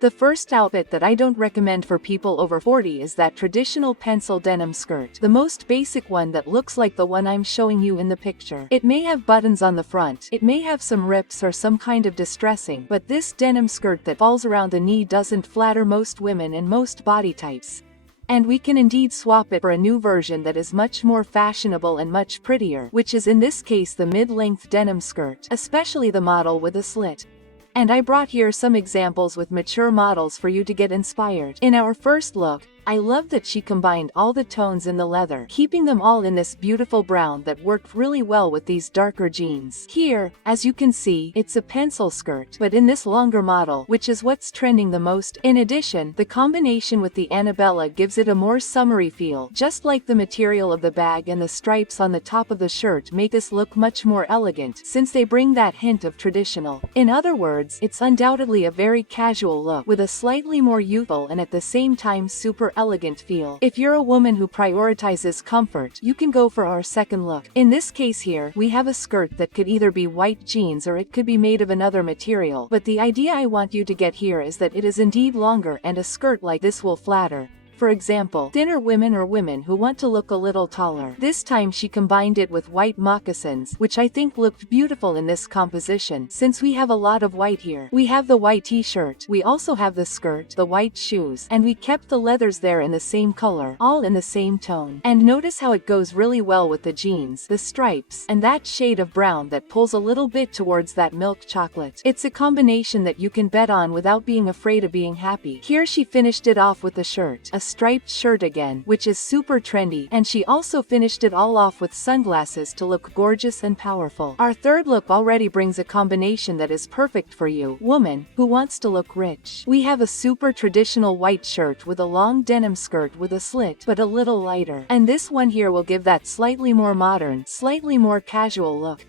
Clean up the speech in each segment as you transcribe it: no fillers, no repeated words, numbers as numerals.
The first outfit that I don't recommend for people over 40 is that traditional pencil denim skirt. The most basic one that looks like the one I'm showing you in the picture. It may have buttons on the front, it may have some rips or some kind of distressing, but this denim skirt that falls around the knee doesn't flatter most women and most body types. And we can indeed swap it for a new version that is much more fashionable and much prettier, which is in this case the mid-length denim skirt, especially the model with a slit. And I brought here some examples with mature models for you to get inspired. In our first look, I love that she combined all the tones in the leather, keeping them all in this beautiful brown that worked really well with these darker jeans. Here, as you can see, it's a pencil skirt, but in this longer model, which is what's trending the most. In addition, the combination with the Annabella gives it a more summery feel, just like the material of the bag and the stripes on the top of the shirt make this look much more elegant, since they bring that hint of traditional. In other words, it's undoubtedly a very casual look, with a slightly more youthful and at the same time super elegant feel. If you're a woman who prioritizes comfort, you can go for our second look. In this case here, we have a skirt that could either be white jeans or it could be made of another material, but the idea I want you to get here is that it is indeed longer, and a skirt like this will flatter. For example, thinner women or women who want to look a little taller. This time she combined it with white moccasins, which I think looked beautiful in this composition, since we have a lot of white here. We have the white t-shirt, we also have the skirt, the white shoes, and we kept the leathers there in the same color, all in the same tone. And notice how it goes really well with the jeans, the stripes, and that shade of brown that pulls a little bit towards that milk chocolate. It's a combination that you can bet on without being afraid of being happy. Here she finished it off with the shirt, a striped shirt again, which is super trendy, and she also finished it all off with sunglasses to look gorgeous and powerful. Our third look already brings a combination that is perfect for you, woman, who wants to look rich. We have a super traditional white shirt with a long denim skirt with a slit, but a little lighter. And this one here will give that slightly more modern, slightly more casual look.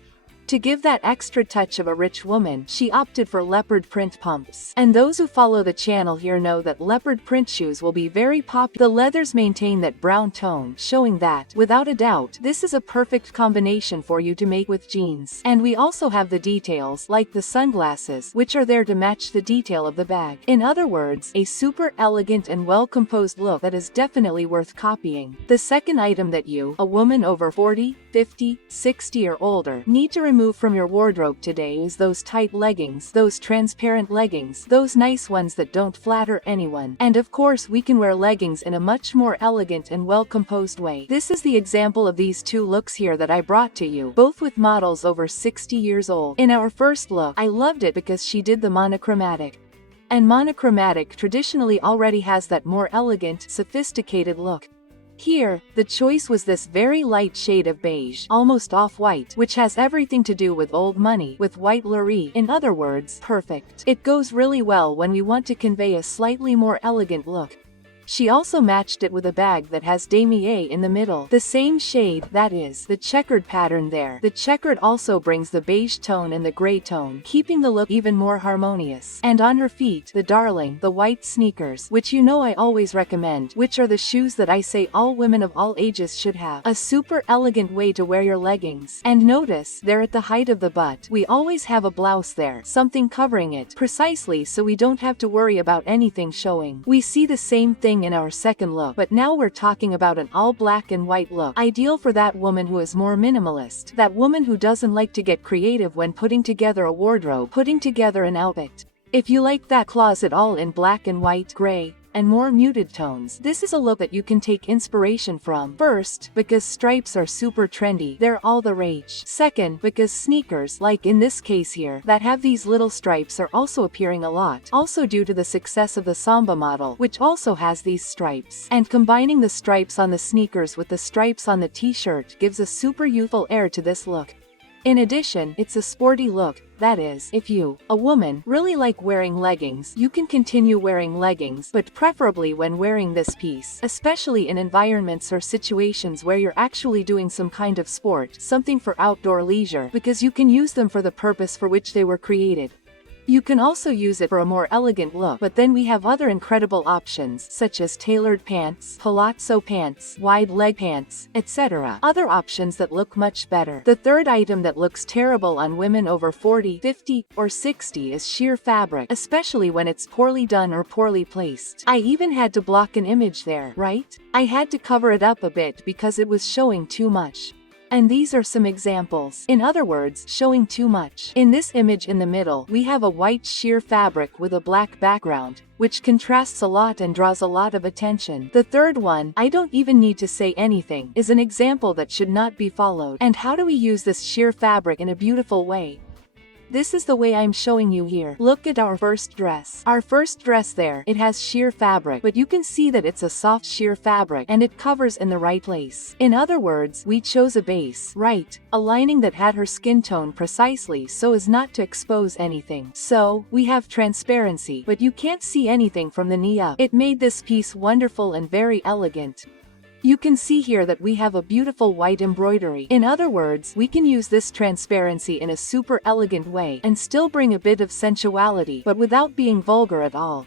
To give that extra touch of a rich woman, she opted for leopard print pumps. And those who follow the channel here know that leopard print shoes will be very popular. The leathers maintain that brown tone, showing that, without a doubt, this is a perfect combination for you to make with jeans. And we also have the details, like the sunglasses, which are there to match the detail of the bag. In other words, a super elegant and well-composed look that is definitely worth copying. The second item that you, a woman over 40, 50, 60 or older, need to remove from your wardrobe today is those tight leggings, those transparent leggings, those nice ones that don't flatter anyone. And of course we can wear leggings in a much more elegant and well-composed way. This is the example of these two looks here that I brought to you, both with models over 60 years old. In our first look, I loved it because she did the monochromatic. And monochromatic traditionally already has that more elegant, sophisticated look. Here, the choice was this very light shade of beige, almost off-white, which has everything to do with old money, with white lurie, in other words, perfect. It goes really well when we want to convey a slightly more elegant look. She also matched it with a bag that has damier in the middle. The same shade, that is, the checkered pattern there. The checkered also brings the beige tone and the gray tone, keeping the look even more harmonious. And on her feet, the darling, the white sneakers, which you know I always recommend, which are the shoes that I say all women of all ages should have. A super elegant way to wear your leggings. And notice, there at the height of the butt, we always have a blouse there, something covering it, precisely so we don't have to worry about anything showing. We see the same thing in our second look, but now we're talking about an all black and white look, ideal for that woman who is more minimalist, that woman who doesn't like to get creative when putting together a wardrobe, putting together an outfit. If you like that closet all in black and white, gray, and more muted tones, this is a look that you can take inspiration from. First, because stripes are super trendy, they're all the rage. Second, because sneakers, like in this case here, that have these little stripes are also appearing a lot, also due to the success of the Samba model, which also has these stripes. And combining the stripes on the sneakers with the stripes on the t-shirt gives a super youthful air to this look. In addition, it's a sporty look. That is, if you, a woman, really like wearing leggings, you can continue wearing leggings, but preferably when wearing this piece, especially in environments or situations where you're actually doing some kind of sport, something for outdoor leisure, because you can use them for the purpose for which they were created. You can also use it for a more elegant look, but then we have other incredible options such as tailored pants, palazzo pants, wide leg pants, etc. Other options that look much better. The third item that looks terrible on women over 40, 50, or 60 is sheer fabric, especially when it's poorly done or poorly placed. I even had to block an image there, right? I had to cover it up a bit because it was showing too much. And these are some examples. In other words, showing too much. In this image in the middle, we have a white sheer fabric with a black background, which contrasts a lot and draws a lot of attention. The third one, I don't even need to say anything, is an example that should not be followed. And how do we use this sheer fabric in a beautiful way? This is the way I'm showing you here. Look at our first dress. Our first dress there, it has sheer fabric, but you can see that it's a soft sheer fabric and it covers in the right place. In other words, we chose a base, right, a lining that had her skin tone precisely so as not to expose anything. So, we have transparency, but you can't see anything from the knee up. It made this piece wonderful and very elegant. You can see here that we have a beautiful white embroidery. In other words, we can use this transparency in a super elegant way and still bring a bit of sensuality, but without being vulgar at all.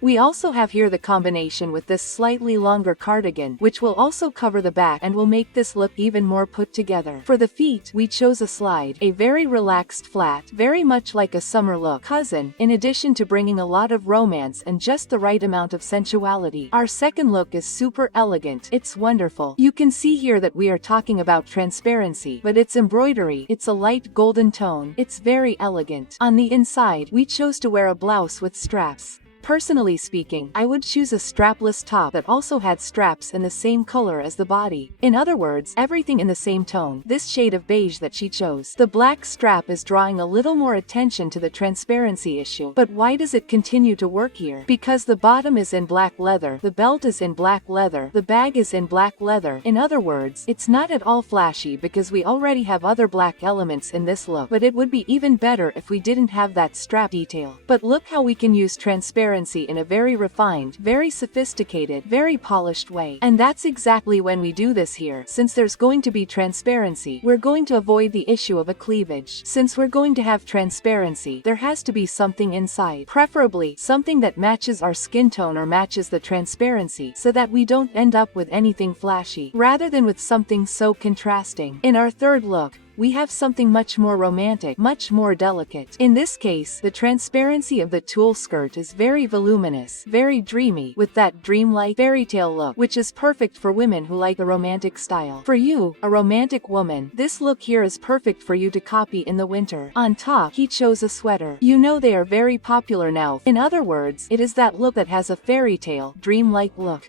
We also have here the combination with this slightly longer cardigan, which will also cover the back and will make this look even more put together. For the feet, we chose a slide, a very relaxed flat, very much like a summer look cousin, in addition to bringing a lot of romance and just the right amount of sensuality. Our second look is super elegant. It's wonderful. You can see here that we are talking about transparency, but it's embroidery. It's a light golden tone. It's very elegant. On the inside, we chose to wear a blouse with straps. Personally speaking, I would choose a strapless top that also had straps in the same color as the body. In other words, everything in the same tone. This shade of beige that she chose. The black strap is drawing a little more attention to the transparency issue. But why does it continue to work here? Because the bottom is in black leather, the belt is in black leather, the bag is in black leather. In other words, it's not at all flashy because we already have other black elements in this look. But it would be even better if we didn't have that strap detail. But look how we can use transparency in a very refined, very sophisticated, very polished way. And that's exactly when we do this here. Since there's going to be transparency, we're going to avoid the issue of a cleavage. Since we're going to have transparency, there has to be something inside. Preferably, something that matches our skin tone or matches the transparency, so that we don't end up with anything flashy, rather than with something so contrasting. In our third look, we have something much more romantic, much more delicate. In this case, the transparency of the tulle skirt is very voluminous, very dreamy, with that dreamlike fairy tale look, which is perfect for women who like a romantic style. For you, a romantic woman, this look here is perfect for you to copy in the winter. On top, he chose a sweater. You know they are very popular now. In other words, it is that look that has a fairy tale, dreamlike look.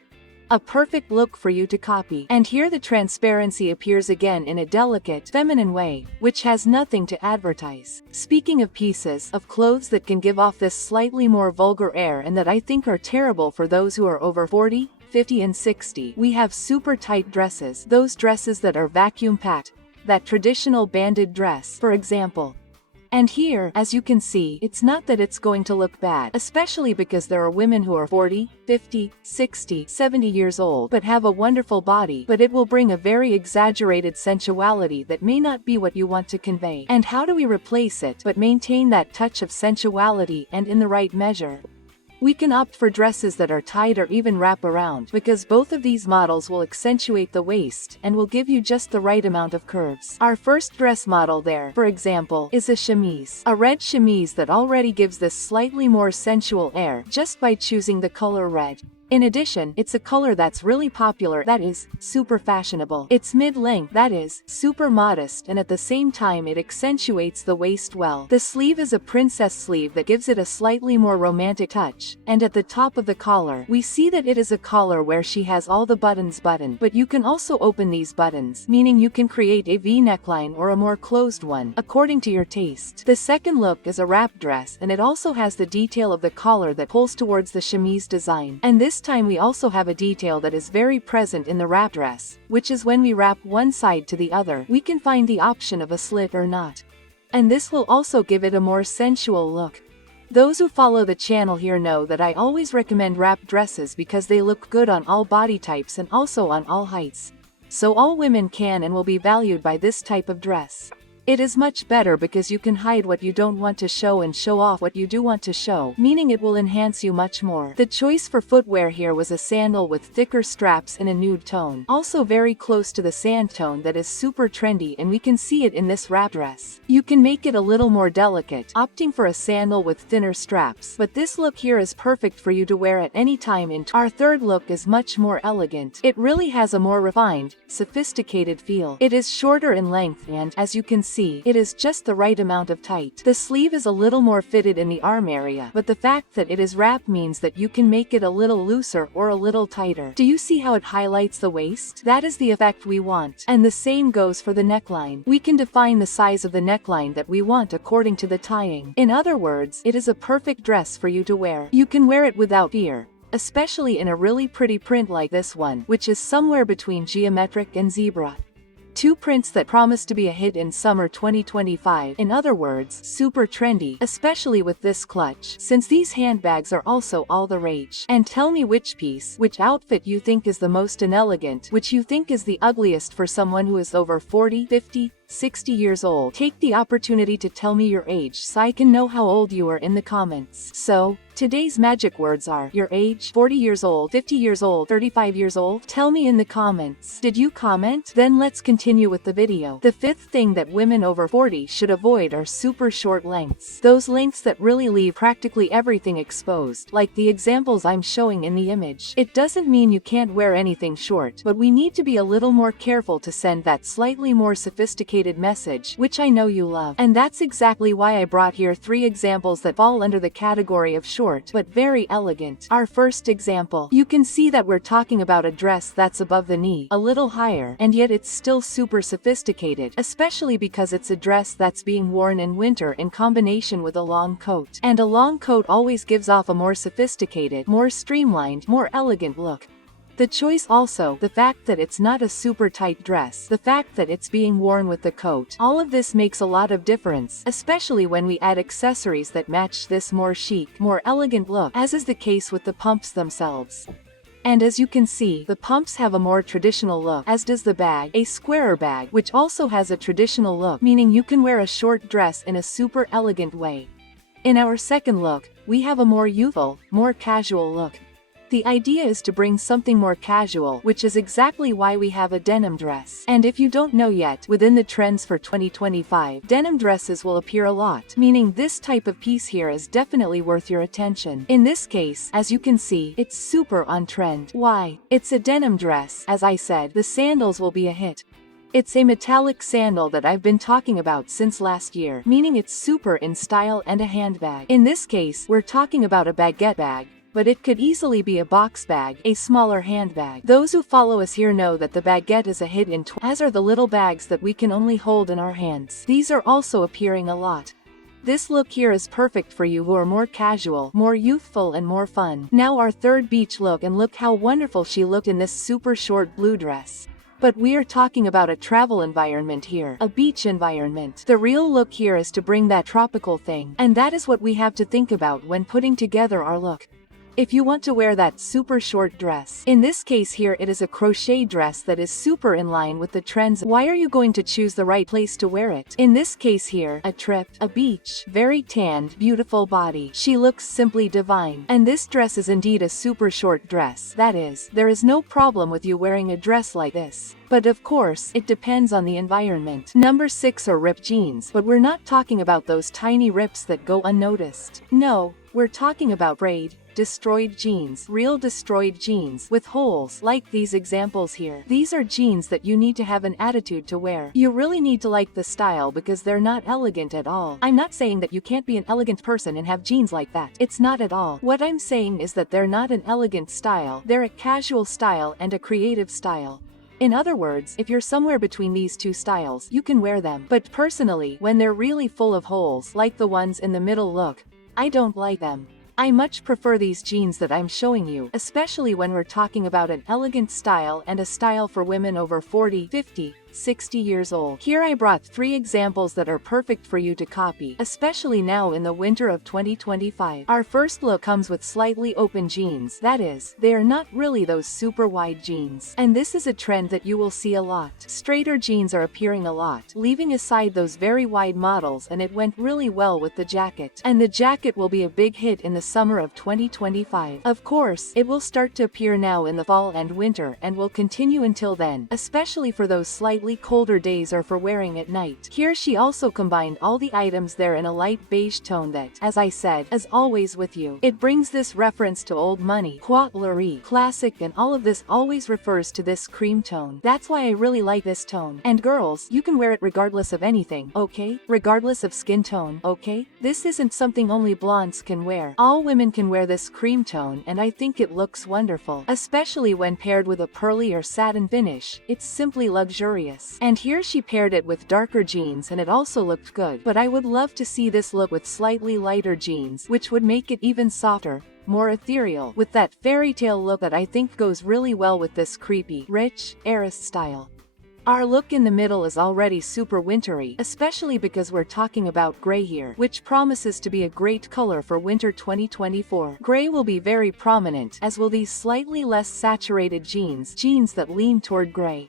A perfect look for you to copy. And here the transparency appears again in a delicate, feminine way, which has nothing to advertise. Speaking of pieces, of clothes that can give off this slightly more vulgar air and that I think are terrible for those who are over 40, 50 and 60, we have super tight dresses. Those dresses that are vacuum packed. That traditional banded dress, for example. And here, as you can see, it's not that it's going to look bad, especially because there are women who are 40, 50, 60, 70 years old, but have a wonderful body, but it will bring a very exaggerated sensuality that may not be what you want to convey. And how do we replace it, but maintain that touch of sensuality and in the right measure? We can opt for dresses that are tight or even wrap around, because both of these models will accentuate the waist and will give you just the right amount of curves. Our first dress model there, for example, is a chemise. A red chemise that already gives this slightly more sensual air just by choosing the color red. In addition, it's a color that's really popular, that is, super fashionable. It's mid-length, that is, super modest, and at the same time it accentuates the waist well. The sleeve is a princess sleeve that gives it a slightly more romantic touch, and at the top of the collar, we see that it is a collar where she has all the buttons buttoned, but you can also open these buttons, meaning you can create a V neckline or a more closed one, according to your taste. The second look is a wrap dress, and it also has the detail of the collar that pulls towards the chemise design. And this time we also have a detail that is very present in the wrap dress, which is when we wrap one side to the other, we can find the option of a slit or not. And this will also give it a more sensual look. Those who follow the channel here know that I always recommend wrap dresses because they look good on all body types and also on all heights. So all women can and will be valued by this type of dress. It is much better because you can hide what you don't want to show and show off what you do want to show, meaning it will enhance you much more. The choice for footwear here was a sandal with thicker straps in a nude tone, also very close to the sand tone that is super trendy, and we can see it in this wrap dress. You can make it a little more delicate, opting for a sandal with thinner straps, but this look here is perfect for you to wear at any time. Our third look is much more elegant. It really has a more refined, sophisticated feel. It is shorter in length and, as you can see, it is just the right amount of tight. The sleeve is a little more fitted in the arm area, but the fact that it is wrap means that you can make it a little looser or a little tighter. Do you see how it highlights the waist? That is the effect we want. And the same goes for the neckline. We can define the size of the neckline that we want according to the tying. In other words, it is a perfect dress for you to wear. You can wear it without fear, especially in a really pretty print like this one, which is somewhere between geometric and zebra. Two prints that promise to be a hit in summer 2025. In other words, super trendy, especially with this clutch, since these handbags are also all the rage. And tell me which piece, which outfit you think is the most inelegant, which you think is the ugliest for someone who is over 40, 50, 60 years old. Take the opportunity to tell me your age so I can know how old you are in the comments. So, today's magic words are your age, 40 years old, 50 years old, 35 years old. Tell me in the comments. Did you comment? Then let's continue with the video. The fifth thing that women over 40 should avoid are super short lengths. Those lengths that really leave practically everything exposed, like the examples I'm showing in the image. It doesn't mean you can't wear anything short, but we need to be a little more careful to send that slightly more sophisticated message, which I know you love. And that's exactly why I brought here 3 examples that fall under the category of short but very elegant. Our first example. You can see that we're talking about a dress that's above the knee, a little higher, and yet it's still super sophisticated, especially because it's a dress that's being worn in winter in combination with a long coat. And a long coat always gives off a more sophisticated, more streamlined, more elegant look. The choice also, the fact that it's not a super tight dress, the fact that it's being worn with the coat, all of this makes a lot of difference, especially when we add accessories that match this more chic, more elegant look, as is the case with the pumps themselves. And as you can see, the pumps have a more traditional look, as does the bag, a squarer bag, which also has a traditional look, meaning you can wear a short dress in a super elegant way. In our second look, we have a more youthful, more casual look. The idea is to bring something more casual, which is exactly why we have a denim dress. And if you don't know yet, within the trends for 2025, denim dresses will appear a lot, meaning this type of piece here is definitely worth your attention. In this case, as you can see, it's super on trend. Why? It's a denim dress. As I said, the sandals will be a hit. It's a metallic sandal that I've been talking about since last year, meaning it's super in style and a handbag. In this case, we're talking about a baguette bag, but it could easily be a box bag, a smaller handbag. Those who follow us here know that the baguette is a hit in as are the little bags that we can only hold in our hands. These are also appearing a lot. This look here is perfect for you who are more casual, more youthful and more fun. Now our third beach look, and look how wonderful she looked in this super short blue dress. But we are talking about a travel environment here, a beach environment. The real look here is to bring that tropical thing, and that is what we have to think about when putting together our look. If you want to wear that super short dress, in this case here it is a crochet dress that is super in line with the trends. Why are you going to choose the right place to wear it? In this case here, a trip, a beach, very tanned, beautiful body. She looks simply divine. And this dress is indeed a super short dress. That is, there is no problem with you wearing a dress like this. But of course, it depends on the environment. Number 6 are ripped jeans, but we're not talking about those tiny rips that go unnoticed. No, we're talking about frayed, destroyed jeans, real destroyed jeans, with holes, like these examples here. These are jeans that you need to have an attitude to wear. You really need to like the style because they're not elegant at all. I'm not saying that you can't be an elegant person and have jeans like that. It's not at all. What I'm saying is that they're not an elegant style, they're a casual style and a creative style. In other words, if you're somewhere between these two styles, you can wear them. But personally, when they're really full of holes, like the ones in the middle look, I don't like them. I much prefer these jeans that I'm showing you, especially when we're talking about an elegant style and a style for women over 40, 50, 60 years old. Here I brought 3 examples that are perfect for you to copy, especially now in the winter of 2025. Our first look comes with slightly open jeans. That is, they are not really those super wide jeans. And this is a trend that you will see a lot. Straighter jeans are appearing a lot, leaving aside those very wide models, and it went really well with the jacket. And the jacket will be a big hit in the summer of 2025. Of course, it will start to appear now in the fall and winter and will continue until then, especially for those slightly colder days or for wearing at night. Here she also combined all the items there in a light beige tone that, as I said, is always with you. It brings this reference to old money, Quatlerie, classic, and all of this always refers to this cream tone. That's why I really like this tone. And girls, you can wear it regardless of anything, okay? Regardless of skin tone, okay? This isn't something only blondes can wear. All women can wear this cream tone, and I think it looks wonderful, especially when paired with a pearly or satin finish. It's simply luxurious. And here she paired it with darker jeans and it also looked good. But I would love to see this look with slightly lighter jeans, which would make it even softer, more ethereal, with that fairy tale look that I think goes really well with this creepy, rich, heiress style. Our look in the middle is already super wintry, especially because we're talking about gray here, which promises to be a great color for winter 2024. Gray will be very prominent, as will these slightly less saturated jeans that lean toward gray.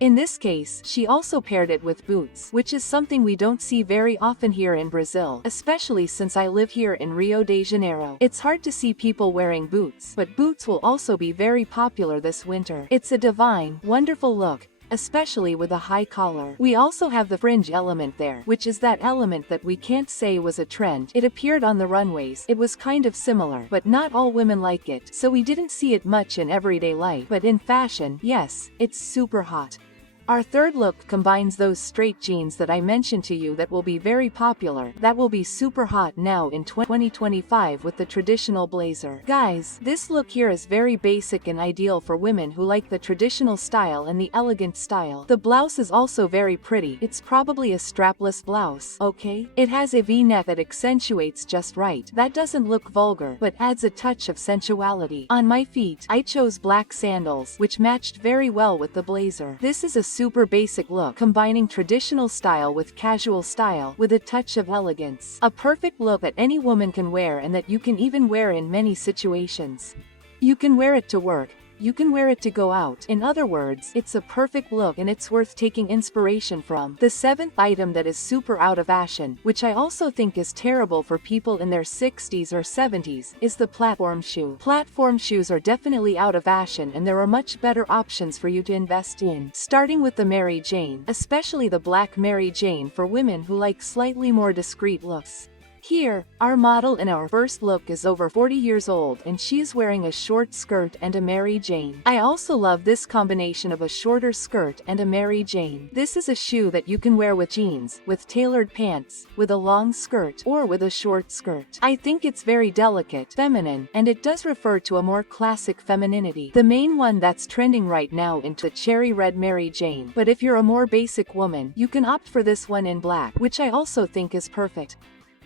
In this case, she also paired it with boots, which is something we don't see very often here in Brazil, especially since I live here in Rio de Janeiro. It's hard to see people wearing boots, but boots will also be very popular this winter. It's a divine, wonderful look, especially with a high collar. We also have the fringe element there, which is that element that we can't say was a trend. It appeared on the runways. It was kind of similar, but not all women like it, so we didn't see it much in everyday life. But in fashion, yes, it's super hot. Our third look combines those straight jeans that I mentioned to you that will be very popular, that will be super hot now in 2025 with the traditional blazer. Guys, this look here is very basic and ideal for women who like the traditional style and the elegant style. The blouse is also very pretty. It's probably a strapless blouse, okay? It has a V-neck that accentuates just right. That doesn't look vulgar, but adds a touch of sensuality. On my feet, I chose black sandals, which matched very well with the blazer. This is a super basic look, combining traditional style with casual style, with a touch of elegance. A perfect look that any woman can wear and that you can even wear in many situations. You can wear it to work. You can wear it to go out. In other words, it's a perfect look and it's worth taking inspiration from. The 7th item that is super out of fashion, which I also think is terrible for people in their 60s or 70s, is the platform shoe. Platform shoes are definitely out of fashion and there are much better options for you to invest in. Starting with the Mary Jane, especially the black Mary Jane for women who like slightly more discreet looks. Here, our model in our first look is over 40 years old and she is wearing a short skirt and a Mary Jane. I also love this combination of a shorter skirt and a Mary Jane. This is a shoe that you can wear with jeans, with tailored pants, with a long skirt, or with a short skirt. I think it's very delicate, feminine, and it does refer to a more classic femininity. The main one that's trending right now into the cherry red Mary Jane, but if you're a more basic woman, you can opt for this one in black, which I also think is perfect.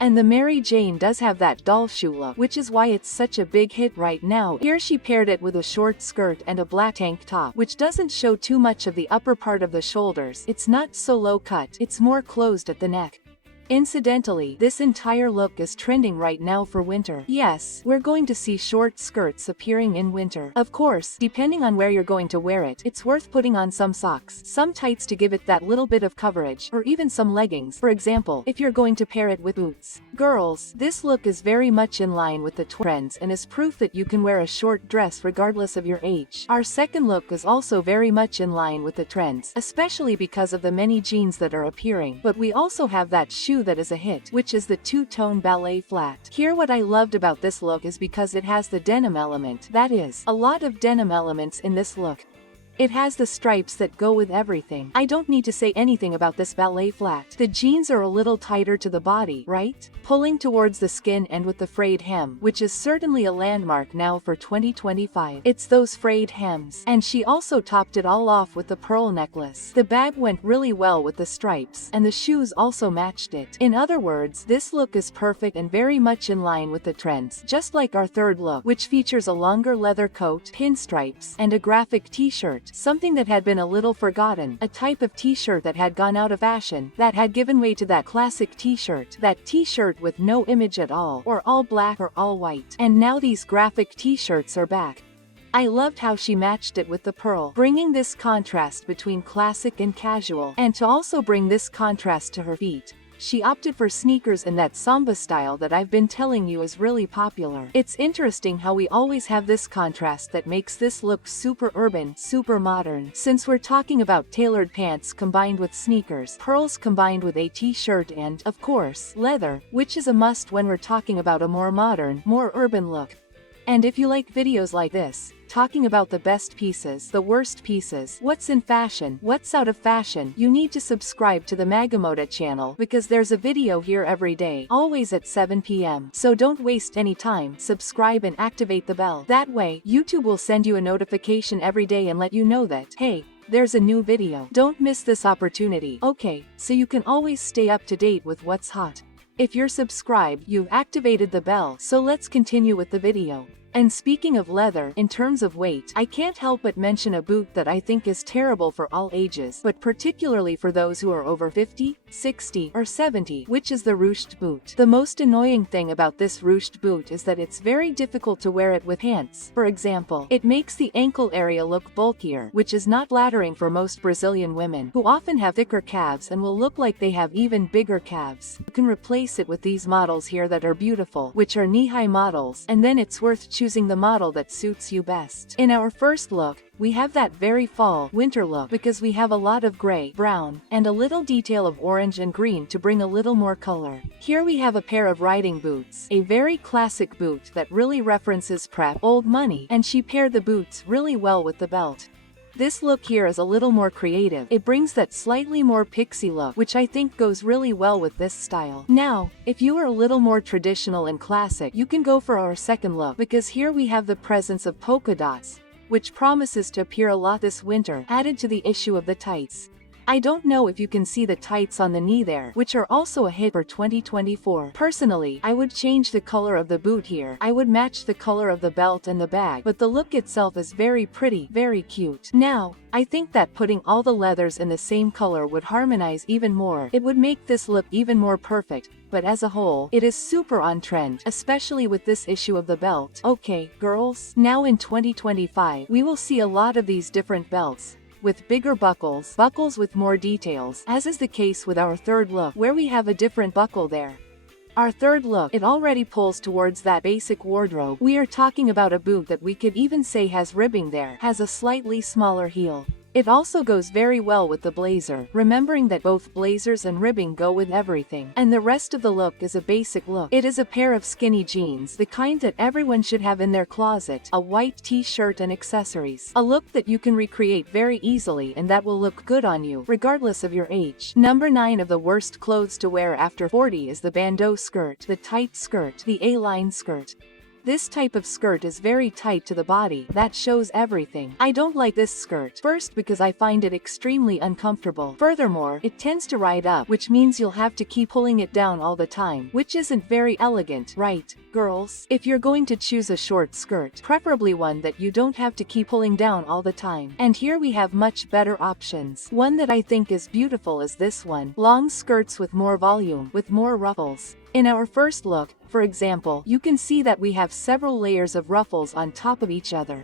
And the Mary Jane does have that doll shoe look, which is why it's such a big hit right now. Here she paired it with a short skirt and a black tank top, which doesn't show too much of the upper part of the shoulders. It's not so low cut, it's more closed at the neck. Incidentally, this entire look is trending right now for winter. Yes, we're going to see short skirts appearing in winter. Of course, depending on where you're going to wear it, it's worth putting on some socks, some tights to give it that little bit of coverage, or even some leggings, for example, if you're going to pair it with boots. Girls, this look is very much in line with the trends and is proof that you can wear a short dress regardless of your age. Our second look is also very much in line with the trends, especially because of the many jeans that are appearing, but we also have that shoe that is a hit, which is the two-tone ballet flat. Here what I loved about this look is because it has the denim element, that is, a lot of denim elements in this look. It has the stripes that go with everything. I don't need to say anything about this ballet flat. The jeans are a little tighter to the body, right? Pulling towards the skin and with the frayed hem, which is certainly a landmark now for 2025. It's those frayed hems. And she also topped it all off with the pearl necklace. The bag went really well with the stripes, and the shoes also matched it. In other words, this look is perfect and very much in line with the trends, just like our third look, which features a longer leather coat, pinstripes, and a graphic t-shirt. t-shirt, something that had been a little forgotten, a type of t-shirt that had gone out of fashion, that had given way to that classic t-shirt, that t-shirt with no image at all, or all black or all white. And now these graphic t-shirts are back. I loved how she matched it with the pearl, bringing this contrast between classic and casual, and to also bring this contrast to her feet. She opted for sneakers in that samba style that I've been telling you is really popular. It's interesting how we always have this contrast that makes this look super urban, super modern. Since we're talking about tailored pants combined with sneakers, pearls combined with a t-shirt and, of course, leather, which is a must when we're talking about a more modern, more urban look. And if you like videos like this, talking about the best pieces, the worst pieces, what's in fashion, what's out of fashion, you need to subscribe to the Maga Moda channel because there's a video here every day, always at 7 p.m. So don't waste any time, subscribe and activate the bell. That way, YouTube will send you a notification every day and let you know that, hey, there's a new video. Don't miss this opportunity. Okay, so you can always stay up to date with what's hot. If you're subscribed, you've activated the bell, so let's continue with the video. And speaking of leather, in terms of weight, I can't help but mention a boot that I think is terrible for all ages, but particularly for those who are over 50, 60, or 70, which is the ruched boot. The most annoying thing about this ruched boot is that it's very difficult to wear it with pants. For example, it makes the ankle area look bulkier, which is not flattering for most Brazilian women, who often have thicker calves and will look like they have even bigger calves. You can replace it with these models here that are beautiful, which are knee-high models, and then it's worth choosing the model that suits you best. In our first look, we have that very fall, winter look because we have a lot of gray, brown, and a little detail of orange and green to bring a little more color. Here we have a pair of riding boots, a very classic boot that really references prep, old money, and she paired the boots really well with the belt. This look here is a little more creative. It brings that slightly more pixie look, which I think goes really well with this style. Now, if you are a little more traditional and classic, you can go for our second look, because here we have the presence of polka dots, which promises to appear a lot this winter, added to the issue of the tights. I don't know if you can see the tights on the knee there, which are also a hit for 2024. Personally, I would change the color of the boot here. I would match the color of the belt and the bag, but the look itself is very pretty, very cute. Now, I think that putting all the leathers in the same color would harmonize even more. It would make this look even more perfect. But as a whole, it is super on trend, especially with this issue of the belt. Okay, girls, now in 2025, we will see a lot of these different belts, with bigger buckles, buckles with more details, as is the case with our third look, where we have a different buckle there. Our third look, it already pulls towards that basic wardrobe. We are talking about a boot that we could even say has ribbing there, has a slightly smaller heel. It also goes very well with the blazer, remembering that both blazers and ribbing go with everything. And the rest of the look is a basic look. It is a pair of skinny jeans, the kind that everyone should have in their closet, a white t-shirt and accessories. A look that you can recreate very easily and that will look good on you, regardless of your age. Number 9 of the worst clothes to wear after 40 is the bandeau skirt, the tight skirt, the A-line skirt. This type of skirt is very tight to the body, that shows everything. I don't like this skirt, first because I find it extremely uncomfortable. Furthermore, it tends to ride up, which means you'll have to keep pulling it down all the time, which isn't very elegant, right, girls? If you're going to choose a short skirt, preferably one that you don't have to keep pulling down all the time. And here we have much better options. One that I think is beautiful is this one. Long skirts with more volume, with more ruffles. In our first look, for example, you can see that we have several layers of ruffles on top of each other.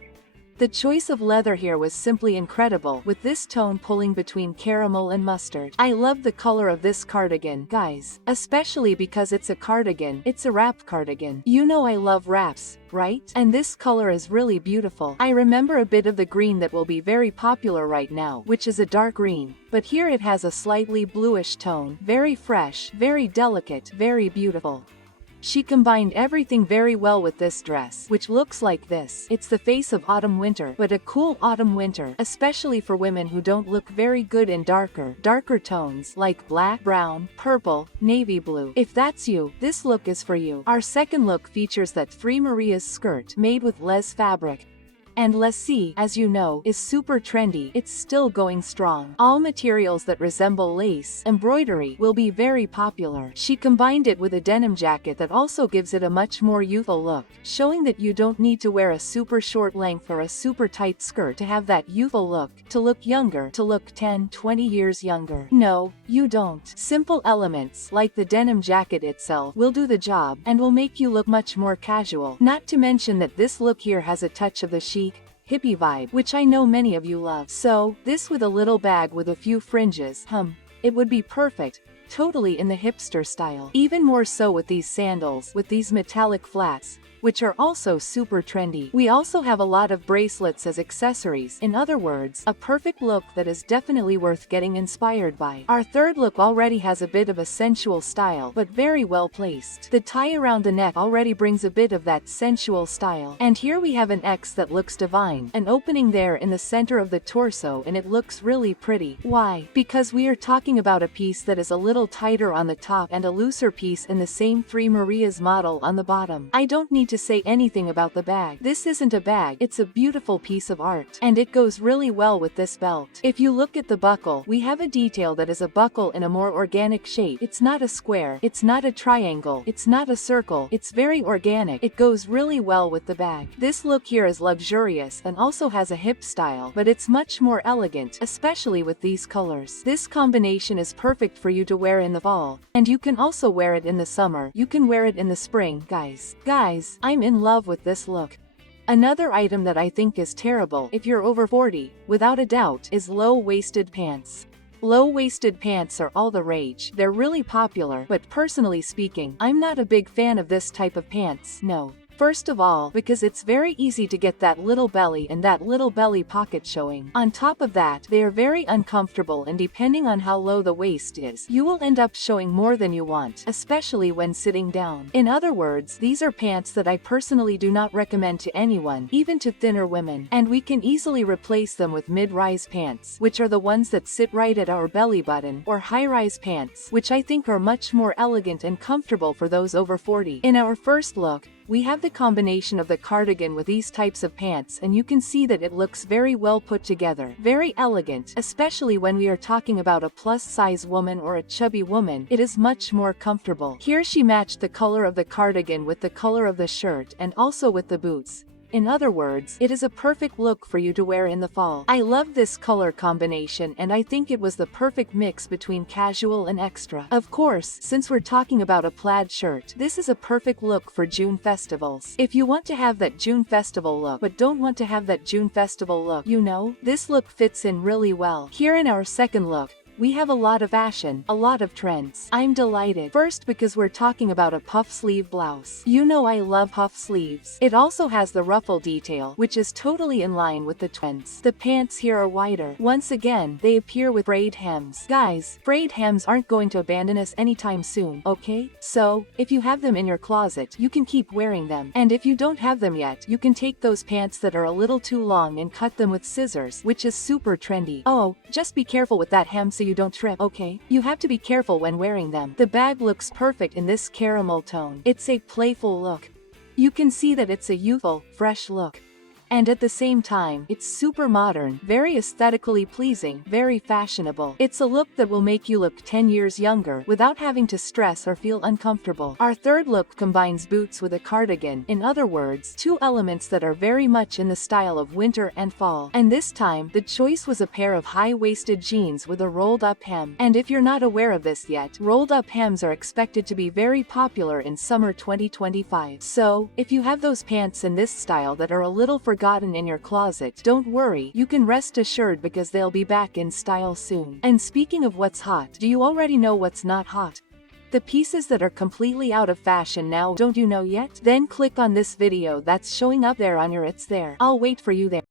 The choice of leather here was simply incredible, with this tone pulling between caramel and mustard. I love the color of this cardigan, guys, especially because it's a cardigan, it's a wrap cardigan. You know I love wraps, right? And this color is really beautiful. I remember a bit of the green that will be very popular right now, which is a dark green, but here it has a slightly bluish tone, very fresh, very delicate, very beautiful. She combined everything very well with this dress, which looks like this. It's the face of autumn-winter, but a cool autumn-winter, especially for women who don't look very good in darker tones, like black, brown, purple, navy blue. If that's you, this look is for you. Our second look features that 3 Marias skirt, made with les fabric. And let's see, as you know, is super trendy. It's still going strong. All materials that resemble lace, embroidery, will be very popular. She combined it with a denim jacket that also gives it a much more youthful look, showing that you don't need to wear a super short length or a super tight skirt to have that youthful look, to look younger, to look 10-20 years younger. No, you don't. Simple elements, like the denim jacket itself, will do the job, and will make you look much more casual. Not to mention that this look here has a touch of the chic, hippie vibe, which I know many of you love. So, this with a little bag with a few fringes, it would be perfect. Totally in the hipster style. Even more so with these sandals, with these metallic flats, which are also super trendy. We also have a lot of bracelets as accessories. In other words, a perfect look that is definitely worth getting inspired by. Our third look already has a bit of a sensual style, but very well placed. The tie around the neck already brings a bit of that sensual style. And here we have an X that looks divine, an opening there in the center of the torso, and it looks really pretty. Why? Because we are talking about a piece that is a little tighter on the top and a looser piece in the same Three Marias model on the bottom. I don't need to say anything about the bag. This isn't a bag, it's a beautiful piece of art. And it goes really well with this belt. If you look at the buckle, we have a detail that is a buckle in a more organic shape. It's not a square, it's not a triangle, it's not a circle, it's very organic. It goes really well with the bag. This look here is luxurious and also has a hip style, but it's much more elegant, especially with these colors. This combination is perfect for you to wear in the fall, and you can also wear it in the summer. You can wear it in the spring. Guys, I'm in love with this look. Another item that I think is terrible if you're over 40, without a doubt, is low-waisted pants. Low-waisted pants are all the rage. They're really popular, but personally speaking, I'm not a big fan of this type of pants. No. First of all, because it's very easy to get that little belly and that little belly pocket showing. On top of that, they are very uncomfortable, and depending on how low the waist is, you will end up showing more than you want, especially when sitting down. In other words, these are pants that I personally do not recommend to anyone, even to thinner women, and we can easily replace them with mid-rise pants, which are the ones that sit right at our belly button, or high-rise pants, which I think are much more elegant and comfortable for those over 40. In our first look, we have the combination of the cardigan with these types of pants, and you can see that it looks very well put together. Very elegant, especially when we are talking about a plus-size woman or a chubby woman. It is much more comfortable. Here she matched the color of the cardigan with the color of the shirt and also with the boots. In other words, it is a perfect look for you to wear in the fall. I love this color combination, and I think it was the perfect mix between casual and extra. Of course, since we're talking about a plaid shirt, this is a perfect look for June festivals. If you want to have that June festival look, but don't want to have that June festival look, you know, this look fits in really well. Here in our second look, we have a lot of fashion, a lot of trends. I'm delighted. First, because we're talking about a puff sleeve blouse. You know I love puff sleeves. It also has the ruffle detail, which is totally in line with the trends. The pants here are wider. Once again, they appear with frayed hems. Guys, frayed hems aren't going to abandon us anytime soon, okay? So, if you have them in your closet, you can keep wearing them. And if you don't have them yet, you can take those pants that are a little too long and cut them with scissors, which is super trendy. Oh, just be careful with that hem so you don't trip, okay? You have to be careful when wearing them. The bag looks perfect in this caramel tone. It's a playful look. You can see that it's a youthful, fresh look. And at the same time, it's super modern, very aesthetically pleasing, very fashionable. It's a look that will make you look 10 years younger without having to stress or feel uncomfortable. Our third look combines boots with a cardigan. In other words, two elements that are very much in the style of winter and fall. And this time, the choice was a pair of high-waisted jeans with a rolled-up hem. And if you're not aware of this yet, rolled-up hems are expected to be very popular in summer 2025. So, if you have those pants in this style that are a little forgotten in your closet, don't worry, you can rest assured because they'll be back in style soon. And speaking of what's hot, do you already know what's not hot? The pieces that are completely out of fashion now, don't you know yet? Then click on this video that's showing up there on your It's There. I'll wait for you there.